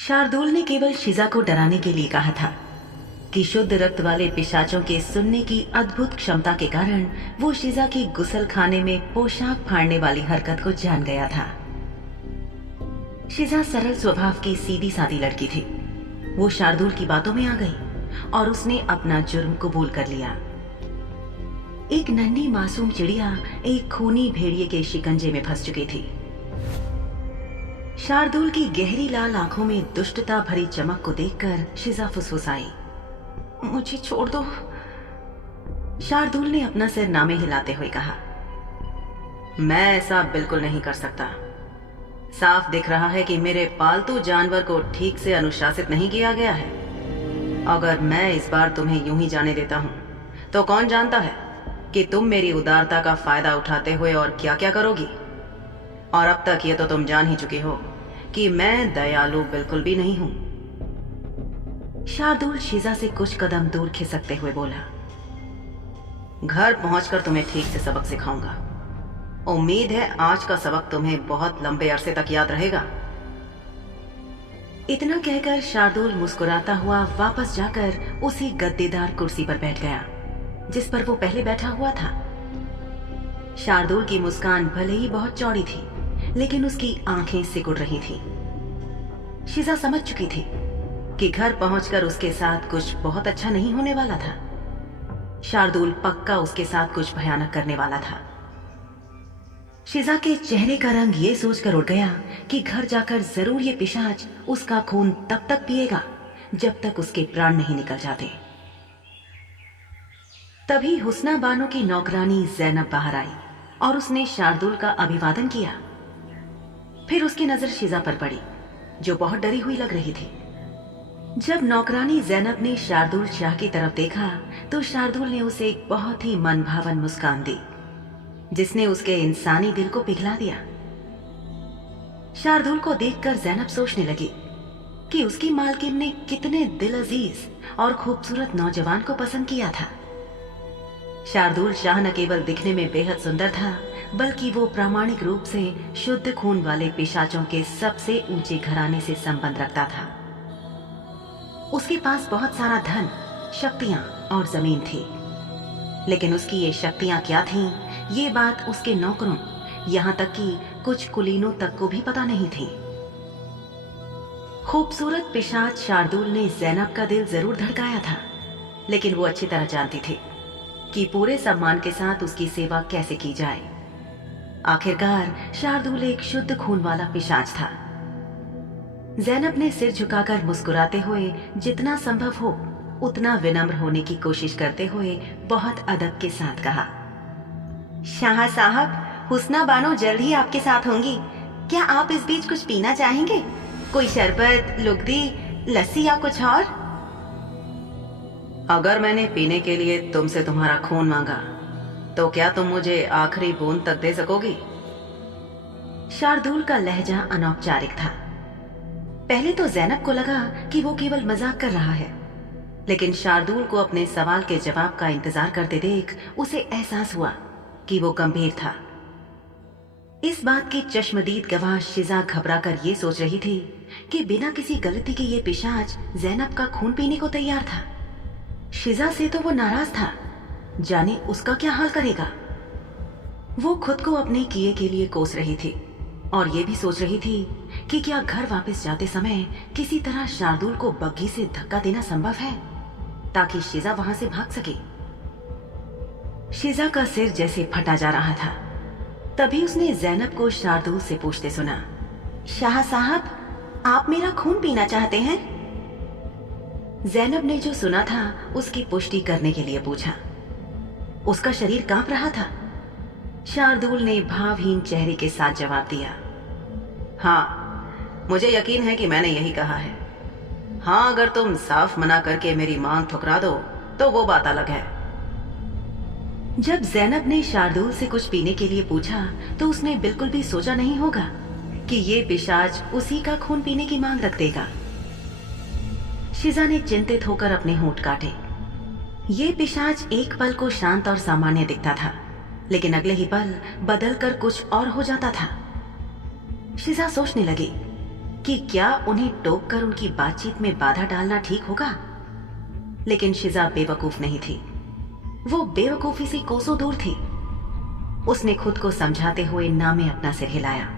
शार्दुल ने केवल शिजा को डराने के लिए कहा था कि शुद्ध रक्त वाले पिशाचों के सुनने की अद्भुत क्षमता के कारण वो शिजा की गुसल खाने में पोशाक फाड़ने वाली हरकत को जान गया था। शिजा सरल स्वभाव की सीधी सादी लड़की थी। वो शार्दुल की बातों में आ गई और उसने अपना जुर्म कबूल कर लिया। एक नन्ही मासूम चिड़िया एक खूनी भेड़िए के शिकंजे में फंस चुकी थी। शार्दुल की गहरी लाल आंखों में दुष्टता भरी चमक को देखकर शिजा फुसफुसाई, मुझे छोड़ दो। शार्दुल ने अपना सिर नामे हिलाते हुए कहा, मैं ऐसा बिल्कुल नहीं कर सकता। साफ दिख रहा है कि मेरे पालतू जानवर को ठीक से अनुशासित नहीं किया गया है। अगर मैं इस बार तुम्हें यूं ही जाने देता हूं तो कौन जानता है कि तुम मेरी उदारता का फायदा उठाते हुए और क्या क्या करोगी। और अब तक ये तो तुम जान ही चुके हो कि मैं दयालु बिल्कुल भी नहीं हूं। शार्दुल शिजा से कुछ कदम दूर खिसकते हुए बोला, घर पहुंचकर तुम्हें ठीक से सबक सिखाऊंगा। उम्मीद है आज का सबक तुम्हें बहुत लंबे अरसे तक याद रहेगा। इतना कहकर शार्दुल मुस्कुराता हुआ वापस जाकर उसी गद्देदार कुर्सी पर बैठ गया जिस पर वो पहले बैठा हुआ था। शार्दुल की मुस्कान भले ही बहुत चौड़ी थी, लेकिन उसकी आंखें सिकुड़ रही थी। शिजा समझ चुकी थी कि घर पहुंचकर उसके साथ कुछ बहुत अच्छा नहीं होने वाला था। शार्दुल पक्का उसके साथ कुछ भयानक करने वाला था। शिजा के चेहरे का रंग ये सोचकर उड़ गया कि घर जाकर जरूर ये पिशाच उसका खून तब तक पिएगा जब तक उसके प्राण नहीं निकल जाते। तभी हुस्ना बानो की नौकरानी जैनब बाहर आई और उसने शार्दुल का अभिवादन किया। फिर उसकी नजर शिजा पर पड़ी जो बहुत डरी हुई लग रही थी। जब नौकरानी जैनब ने शार्दुल शाह की तरफ देखा तो शार्दुल ने उसे एक बहुत ही मनभावन मुस्कान दी जिसने उसके इंसानी दिल को पिघला दिया। शार्दुल को देखकर जैनब सोचने लगी कि उसकी मालकिन ने कितने दिल अजीज और खूबसूरत नौजवान को पसंद किया था। शार्दुल शाह न केवल दिखने में बेहद सुंदर था, बल्कि वो प्रामाणिक रूप से शुद्ध खून वाले पिशाचों के सबसे ऊंचे घराने से संबंध रखता था। उसके पास बहुत सारा धन, शक्तियां और जमीन थी, लेकिन उसकी ये शक्तियां क्या थीं, ये बात उसके नौकरों, यहां तक कि कुछ कुलीनों तक को भी पता नहीं थी। खूबसूरत पिशाच शार्दुल ने जैनब का दिल जरूर धड़काया था, लेकिन वो अच्छी तरह जानती थी कि पूरे सम्मान के साथ उसकी सेवा कैसे की जाए। आखिरकार शार्दुल एक शुद्ध खून वाला पिशाच था। जैनब ने सिर झुकाकर मुस्कुराते हुए जितना संभव हो उतना विनम्र होने की कोशिश करते हुए बहुत अदब के साथ कहा, शाह साहब, हुस्ना बानो जल्द ही आपके साथ होंगी। क्या आप इस बीच कुछ पीना चाहेंगे? कोई शरबत, लुगदी, लस्सी या कुछ और? अगर मैंने पीने के लिए तुमसे तुम्हारा खून मांगा तो क्या तुम मुझे आखिरी बूंद तक दे सकोगी? शार्दुल का लहजा अनौपचारिक था। पहले तो जैनब को लगा कि वो केवल मजाक कर रहा है, लेकिन शार्दुल को अपने सवाल के जवाब का इंतजार करते देख उसे एहसास हुआ कि वो गंभीर था। इस बात की चश्मदीद गवाह शिजा घबराकर ये सोच रही थी कि बिना किसी गलती के ये पिशाच जैनब का खून पीने को तैयार था। शिजा से तो वो नाराज था, जाने उसका क्या हाल करेगा। वो खुद को अपने किए के लिए कोस रही थी और ये भी सोच रही थी कि क्या घर वापस जाते समय किसी तरह शार्दुल को बग्घी से धक्का देना संभव है ताकि शिजा वहां से भाग सके। शिजा का सिर जैसे फटा जा रहा था। तभी उसने जैनब को शार्दुल से पूछते सुना, शाह साहब, आप मेरा खून पीना चाहते हैं? जैनब ने जो सुना था उसकी पुष्टि करने के लिए पूछा। उसका शरीर कांप रहा था। शार्दुल ने भावहीन चेहरे के साथ जवाब दिया, हाँ, मुझे यकीन है कि मैंने यही कहा है। हाँ, अगर तुम साफ मना करके मेरी मांग ठुकरा दो तो वो बात अलग है। जब जैनब ने शार्दुल से कुछ पीने के लिए पूछा तो उसने बिल्कुल भी सोचा नहीं होगा कि ये पिशाच उसी का खून पीने की मांग रख देगा। शिजा ने चिंतित होकर अपने होंठ काटे। ये पिशाच एक पल को शांत और सामान्य दिखता था, लेकिन अगले ही पल बदलकर कुछ और हो जाता था। शिजा सोचने लगी कि क्या उन्हें टोक कर उनकी बातचीत में बाधा डालना ठीक होगा। लेकिन शिजा बेवकूफ नहीं थी, वो बेवकूफी से कोसों दूर थी। उसने खुद को समझाते हुए ना में अपना सिर हिलाया।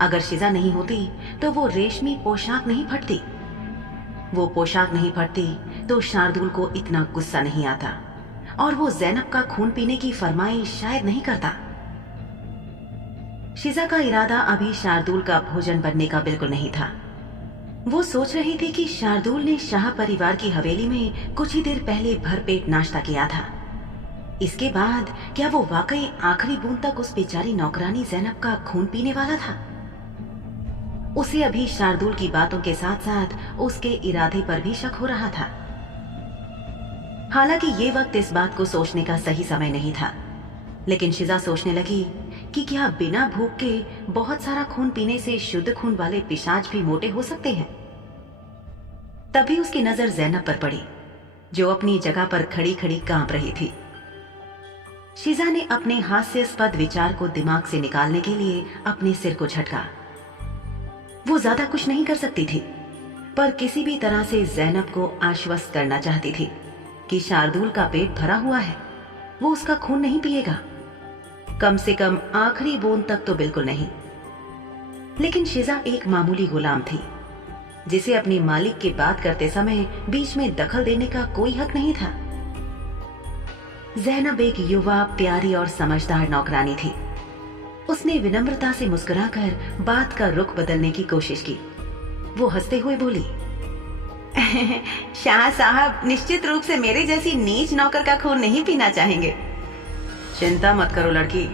अगर शिजा नहीं होती तो वो रेशमी पोशाक नहीं फटती। वो पोशाक नहीं फटती तो शार्दुल को इतना गुस्सा नहीं आता और वो ज़ैनब का खून पीने की फरमाइश शायद नहीं करता। शिजा का इरादा अभी शार्दुल का भोजन बनने का बिल्कुल नहीं था। वो सोच रही थी कि शार्दुल ने शाह परिवार की हवेली में कुछ ही देर पहले भरपेट नाश्ता किया था। इसके बाद क्या वो वाकई आखिरी बूंद तक उस बेचारी नौकरानी ज़ैनब का खून पीने वाला था? उसे अभी शार्दुल की बातों के साथ साथ उसके इरादे पर भी शक हो रहा था। हालांकि ये वक्त इस बात को सोचने का सही समय नहीं था, लेकिन शिजा सोचने लगी कि क्या बिना भूख के बहुत सारा खून पीने से शुद्ध खून वाले पिशाच भी मोटे हो सकते हैं। तभी उसकी नजर ज़ैनब पर पड़ी, जो अपनी जगह पर खड़ी खड़ी कांप रही थी। शिजा ने अपने हास्यास्पद विचार को दिमाग से निकालने के लिए अपने सिर को झटका। वो ज्यादा कुछ नहीं कर सकती थी, पर किसी भी तरह से ज़ैनब को आश्वस्त करना चाहती थी कि शार्दुल का पेट भरा हुआ है, वो उसका खून नहीं पिएगा, कम से कम आखिरी बूंद तक तो बिल्कुल नहीं। लेकिन शिजा एक मामूली गुलाम थी, जिसे अपने मालिक की बात करते समय बीच में दखल देने का कोई हक नहीं था। ज़ैनब एक युवा, प्यारी और समझदार नौकरानी थी। उसने विनम्रता से मुस्कुराकर बात का रुख बदलने की कोशिश की। वो हंसते हुए बोली, शाह साहब निश्चित रूप से मेरे जैसी नीच नौकर का खून नहीं पीना चाहेंगे। चिंता मत करो लड़की,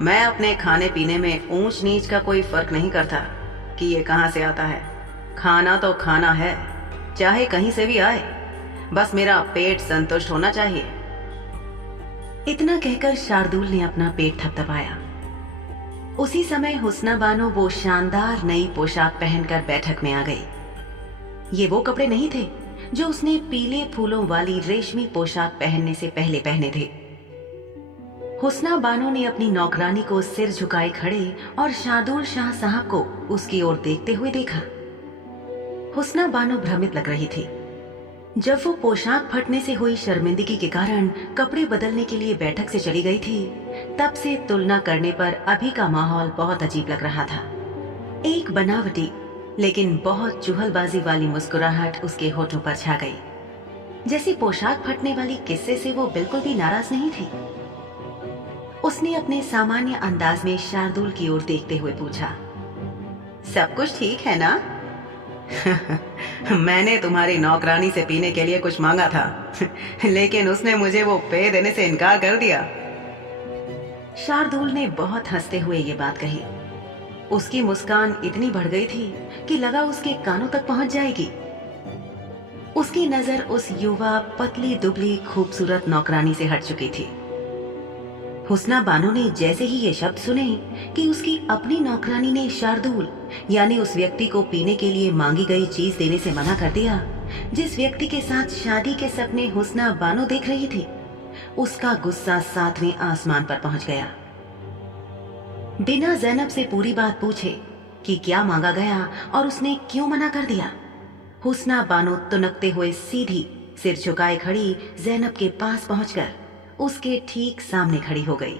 मैं अपने खाने पीने में ऊंच नीच का कोई फर्क नहीं करता कि ये कहां से आता है। खाना तो खाना है, चाहे कहीं से भी आए, बस मेरा पेट संतुष्ट होना चाहिए। इतना कहकर शार्दुल ने अपना पेट थपथपाया। उसी समय हुस्ना बानो वो शानदार नई पोशाक पहनकर बैठक में आ गई। ये वो कपड़े नहीं थे जो उसने पीले फूलों वाली रेशमी पोशाक पहनने से पहले पहने थे। हुस्ना बानो ने अपनी नौकरानी को सिर झुकाए खड़े और शार्दुल शाह साहब को उसकी ओर देखते हुए देखा। हुस्ना बानो भ्रमित लग रही थी। जब वो पोशाक फटने से हुई शर्मिंदगी के कारण कपड़े बदलने के लिए बैठक से चली गई थी, तब से तुलना करने पर अभी का माहौल बहुत अजीब लग रहा था। एक बनावटी लेकिन बहुत चुहलबाजी वाली मुस्कुराहट उसके होठों पर छा गई। जैसे पोशाक फटने वाली किस्से से वो बिल्कुल भी नाराज नहीं थी। उसने अपने सामान्य अंदाज में शार्दुल की ओर देखते हुए पूछा, सब कुछ ठीक है ना? मैंने तुम्हारी नौकरानी से पीने के लिए कुछ मांगा था, लेकिन उसने मुझे वो पेय देने से इनकार कर दिया। शार्दुल ने बहुत हंसते हुए ये बात कही। उसकी मुस्कान इतनी बढ़ गई थी कि लगा उसके कानों तक पहुंच जाएगी। उसकी नजर उस युवा, पतली दुबली, खूबसूरत नौकरानी से हट चुकी थी। हुस्ना बानो ने जैसे ही ये शब्द सुने कि उसकी अपनी नौकरानी ने शार्दुल यानी उस व्यक्ति को पीने के लिए मांगी गई चीज देने से मना कर दिया, जिस व्यक्ति के साथ शादी के सपने हुस्ना बानो देख रही थी, उसका गुस्सा 7वें आसमान पर पहुंच गया। बिना ज़ैनब से पूरी बात पूछे कि क्या मांगा गया और उसने क्यों मना कर दिया, हुस्ना बानो तुनकते हुए सीधी सिर झुकाए खड़ी ज़ैनब के पास पहुंचकर उसके ठीक सामने खड़ी हो गई।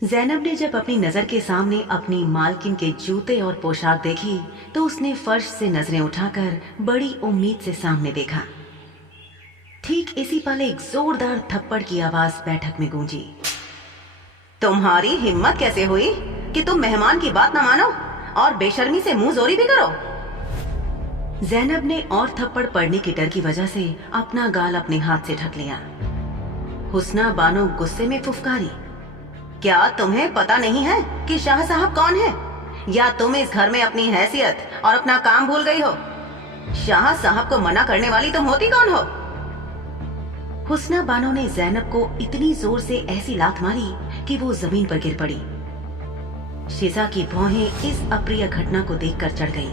ज़ैनब ने जब अपनी नजर के सामने अपनी मालकिन के जूते और पोशाक देखी तो उसने फर्श से नजरें उठाकर बड़ी उम्मीद से सामने देखा। ठीक इसी पल एक जोरदार थप्पड़ की आवाज बैठक में गूंजी। तुम्हारी हिम्मत कैसे हुई कि तुम मेहमान की बात न मानो और बेशर्मी से मुंह जोरी भी करो? ज़ैनब ने और थप्पड़ पड़ने के डर की वजह से अपना गाल अपने हाथ से ढक लिया। हुस्ना बानो गुस्से में फुफकारी, क्या तुम्हें पता नहीं है कि शाह साहब कौन है? या तुम इस घर में अपनी हैसियत और अपना काम भूल गई हो? शाह साहब को मना करने वाली तुम होती कौन हो? हुस्ना बानो ने ज़ैनब को इतनी जोर से ऐसी लात मारी कि वो जमीन पर गिर पड़ी। शिजा की भौहें इस अप्रिय घटना को देखकर चढ़ गईं।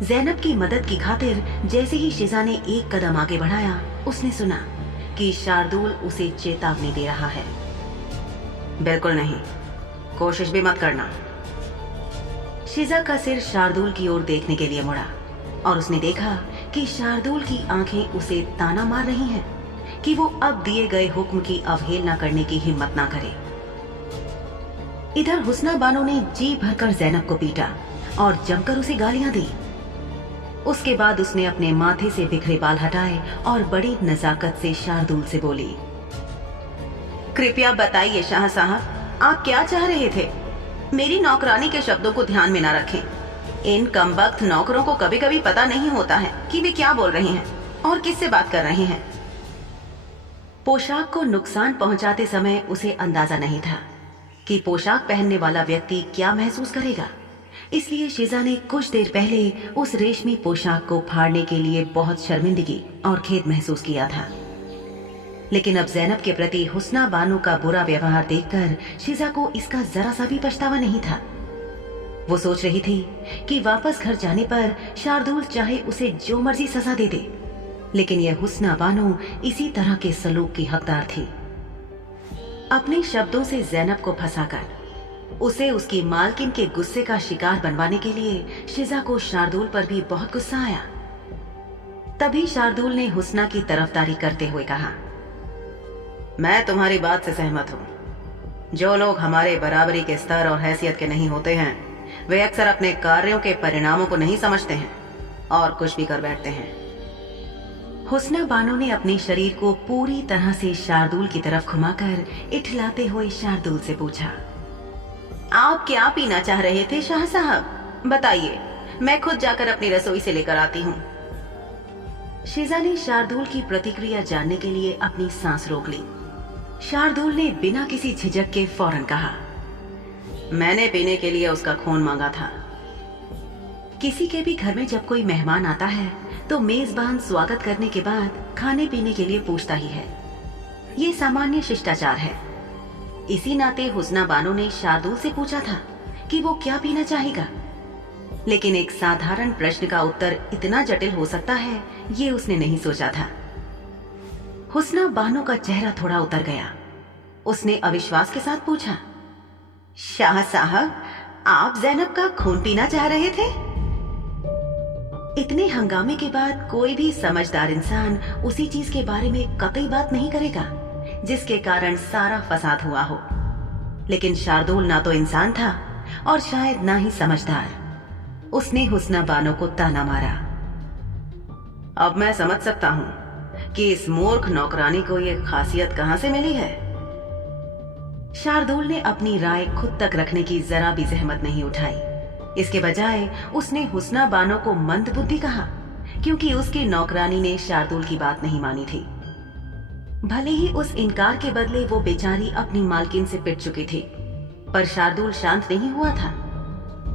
ज़ैनब की मदद की खातिर जैसे ही शिजा ने एक कदम आगे बढ़ाया, उसने सुना कि शार्दुल उसे चेतावनी दे रहा है। बिल्कुल नहीं, कोशिश भी मत करना। शिजा का सिर शार्दुल की ओर देखने के लिए मुड़ा और उसने देखा कि शार्दुल की आंखें उसे ताना मार रही हैं कि वो अब दिए गए हुक्म की अवहेलना करने की हिम्मत ना करे। इधर हुस्ना बानो ने जी भरकर ज़ैनब को पीटा और जमकर उसे गालियां दी। उसके बाद उसने अपने माथे से बिखरे बाल हटाए और बड़ी नजाकत से शार्दुल से बोली, कृपया बताइए शाह साहब, आप क्या चाह रहे थे? मेरी नौकरानी के शब्दों को ध्यान में ना रखें। इन कमबख्त नौकरों को कभी कभी पता नहीं होता है कि वे क्या बोल रहे हैं और किससे बात कर रहे हैं। पोशाक को नुकसान पहुंचाते समय उसे अंदाजा नहीं था कि पोशाक पहनने वाला व्यक्ति क्या महसूस करेगा, इसलिए शिजा ने कुछ देर पहले उस रेशमी पोशाक को फाड़ने के लिए बहुत शर्मिंदगी और खेद महसूस किया था। लेकिन अब ज़ैनब के प्रति हुस्ना बानो का बुरा व्यवहार देखकर शिजा को इसका जरा सा भी पछतावा नहीं था। वो सोच रही थी कि वापस घर जाने पर शार्दुल चाहे उसे जो मर्जी सजा दे दे, लेकिन यह हुस्ना बानो इसी तरह के सलूक की हकदार थी। अपने शब्दों से ज़ैनब को फंसाकर उसे उसकी मालकिन के गुस्से का शिकार बनवाने के लिए शिजा को शार्दुल पर भी बहुत गुस्सा आया। तभी शार्दुल ने हुस्ना की तरफदारी करते हुए कहा, मैं तुम्हारी बात से सहमत हूँ। जो लोग हमारे बराबरी के स्तर और हैसियत के नहीं होते हैं, वे अक्सर अपने कार्यों के परिणामों को नहीं समझते हैं और कुछ भी कर बैठते हैं। हुस्ना बानो ने अपने शरीर को पूरी तरह से शार्दुल की तरफ घुमाकर इठलाते हुए शार्दुल से पूछा, आप क्या पीना चाह रहे थे शाह साहब? बताइए, मैं खुद जाकर अपनी रसोई से लेकर आती हूँ। शिजा ने शार्दुल की प्रतिक्रिया जानने के लिए अपनी सांस रोक ली। शार्दुल ने बिना किसी झिझक के फौरन कहा, मैंने पीने के लिए उसका खून मांगा था। किसी के भी घर में जब कोई मेहमान आता है तो मेजबान स्वागत करने के बाद खाने पीने के लिए पूछता ही है। ये सामान्य शिष्टाचार है। इसी नाते हुस्ना बानो ने शार्दुल से पूछा था कि वो क्या पीना चाहेगा, लेकिन एक साधारण प्रश्न का उत्तर इतना जटिल हो सकता है ये उसने नहीं सोचा था। हुस्ना बानो का चेहरा थोड़ा उतर गया। उसने अविश्वास के साथ पूछा, शाह साहब, आप ज़ैनब का खून पीना चाह रहे थे? इतने हंगामे के बाद कोई भी समझदार इंसान उसी चीज के बारे में कतई बात नहीं करेगा जिसके कारण सारा फसाद हुआ हो। लेकिन शार्दुल ना तो इंसान था और शायद ना ही समझदार। उसने हुस्ना बानो को ताना मारा, अब मैं समझ सकता हूँ कि इस मूर्ख नौकरानी को ये खासियत कहाँ से मिली है। शार्दुल ने अपनी राय खुद तक रखने की जरा भी जहमत नहीं उठाई। इसके बजाय उसने हुस्ना बानो को मंद बुद्धि कहा, क्योंकि उसकी नौकरानी ने शार्दुल की बात नहीं मानी थी। भले ही उस इनकार के बदले वो बेचारी अपनी मालकिन से पिट चुकी थी, पर शार्दुल शांत नहीं हुआ था।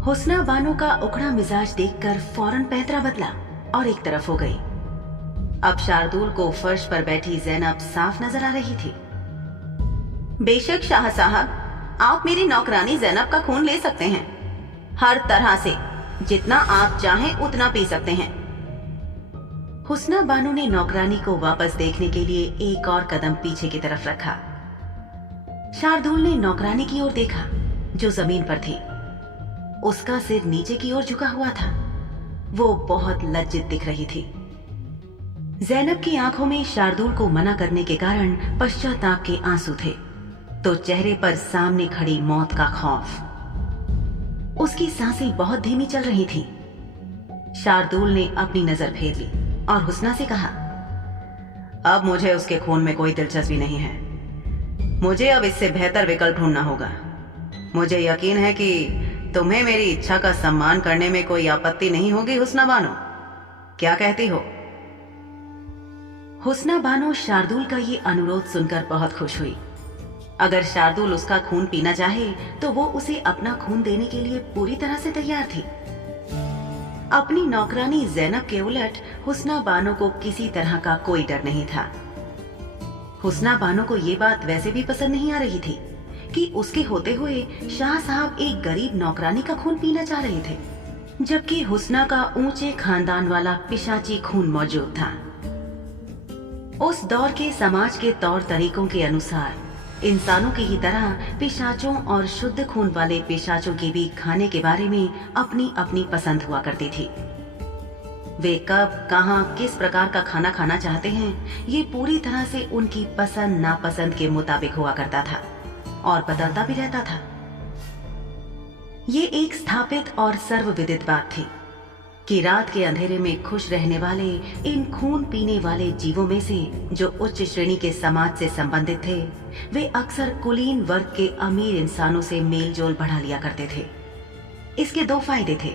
हुस्ना बानो का उखड़ा मिजाज देखकर फौरन पैंतरा बदला और एक तरफ हो गई। अब शार्दुल को फर्श पर बैठी ज़ैनब साफ नजर आ रही थी। बेशक शाह साहब, आप मेरी नौकरानी ज़ैनब का खून ले सकते हैं, हर तरह से, जितना आप चाहें उतना पी सकते हैं। हुस्ना बानो ने नौकरानी को वापस देखने के लिए एक और कदम पीछे की तरफ रखा। शार्दुल ने नौकरानी की ओर देखा जो जमीन पर थी। उसका सिर नीचे की ओर झुका हुआ था। वो बहुत लज्जित दिख रही थी। ज़ैनब की आंखों में शार्दुल को मना करने के कारण पश्चाताप के आंसू थे, तो चेहरे पर सामने खड़ी मौत का खौफ। उसकी सांसें बहुत धीमी चल रही थीं। शार्दुल ने अपनी नजर फेर ली और हुस्ना से कहा, अब मुझे उसके खून में कोई दिलचस्पी नहीं है। मुझे अब इससे बेहतर विकल्प ढूंढना होगा। मुझे यकीन है कि तुम्हें मेरी इच्छा का सम्मान करने में कोई आपत्ति नहीं होगी हुस्ना बानो, क्या कहती हो? हुस्ना बानो शार्दुल का ये अनुरोध सुनकर बहुत खुश हुई। अगर शार्दुल उसका खून पीना चाहे तो वो उसे अपना खून देने के लिए पूरी तरह से तैयार थी। अपनी नौकरानी ज़ैनब के उलट हुस्ना बानो को किसी तरह का कोई डर नहीं था। हुस्ना बानो को ये बात वैसे भी पसंद नहीं आ रही थी कि उसके होते हुए शाह साहब एक गरीब नौकरानी का खून पीना चाह रहे थे, जबकि हुस्ना का ऊंचे खानदान वाला पिशाची खून मौजूद था। उस दौर के समाज के तौर तरीकों के अनुसार इंसानों की ही तरह पिशाचों और शुद्ध खून वाले पिशाचों के भी खाने के बारे में अपनी अपनी पसंद हुआ करती थी। वे कब, कहां, किस प्रकार का खाना खाना चाहते हैं, ये पूरी तरह से उनकी पसंद नापसंद के मुताबिक हुआ करता था और बदलता भी रहता था। ये एक स्थापित और सर्वविदित बात थी कि रात के अंधेरे में खुश रहने वाले इन खून पीने वाले जीवों में से जो उच्च श्रेणी के समाज से संबंधित थे, वे अक्सर कुलीन वर्ग के अमीर इंसानों से मेल जोल बढ़ा लिया करते थे। इसके दो फायदे थे।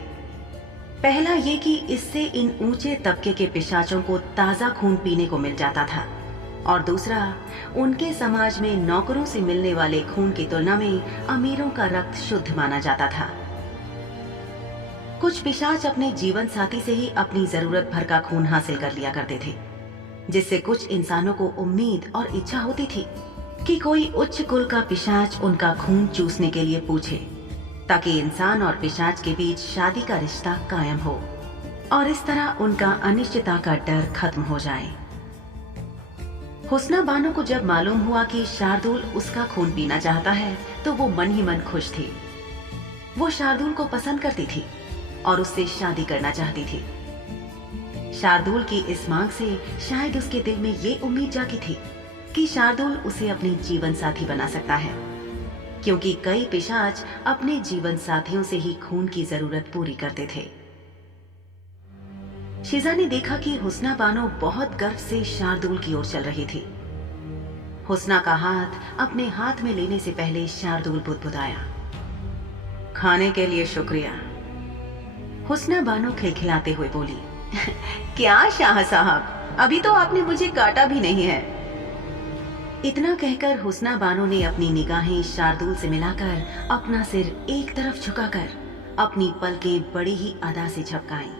पहला ये कि इससे इन ऊंचे तबके के पिशाचों को ताजा खून पीने को मिल जाता था, और दूसरा, उनके समाज में नौकरों से मिलने वाले खून की तुलना में अमीरों का रक्त शुद्ध माना जाता था। कुछ पिशाच अपने जीवन साथी से ही अपनी जरूरत भर का खून हासिल कर लिया करते थे, जिससे कुछ इंसानों को उम्मीद और इच्छा होती थी कि कोई उच्च कुल का पिशाच उनका खून चूसने के लिए पूछे, ताकि इंसान और पिशाच के बीच शादी का रिश्ता कायम हो और इस तरह उनका अनिश्चितता का डर खत्म हो जाए। हुस्ना बानो को जब मालूम हुआ कि शार्दुल उसका खून पीना चाहता है, तो वो मन ही मन खुश थी। वो शार्दुल को पसंद करती थी और उससे शादी करना चाहती थी। शार्दुल की इस मांग से शायद उसके दिल में ये उम्मीद जागी थी कि शार्दुल उसे अपने जीवन साथी बना सकता है, क्योंकि कई पिशाच अपने जीवन साथियों से ही खून की जरूरत पूरी करते थे। शिजा ने देखा कि हुस्ना बानो बहुत गर्व से शार्दुल की ओर चल रही थी। हुस्ना का हाथ अपने हाथ में लेने से पहले शार्दुल बुदबुदाया, खाने के लिए शुक्रिया। हुस्ना बानो खिलखिलाते हुए बोली, क्या शाह साहब, अभी तो आपने मुझे काटा भी नहीं है। इतना कहकर हुस्ना बानो ने अपनी निगाहें शार्दुल से मिलाकर अपना सिर एक तरफ झुकाकर अपनी पलकें बड़ी ही अदा से झपकाईं।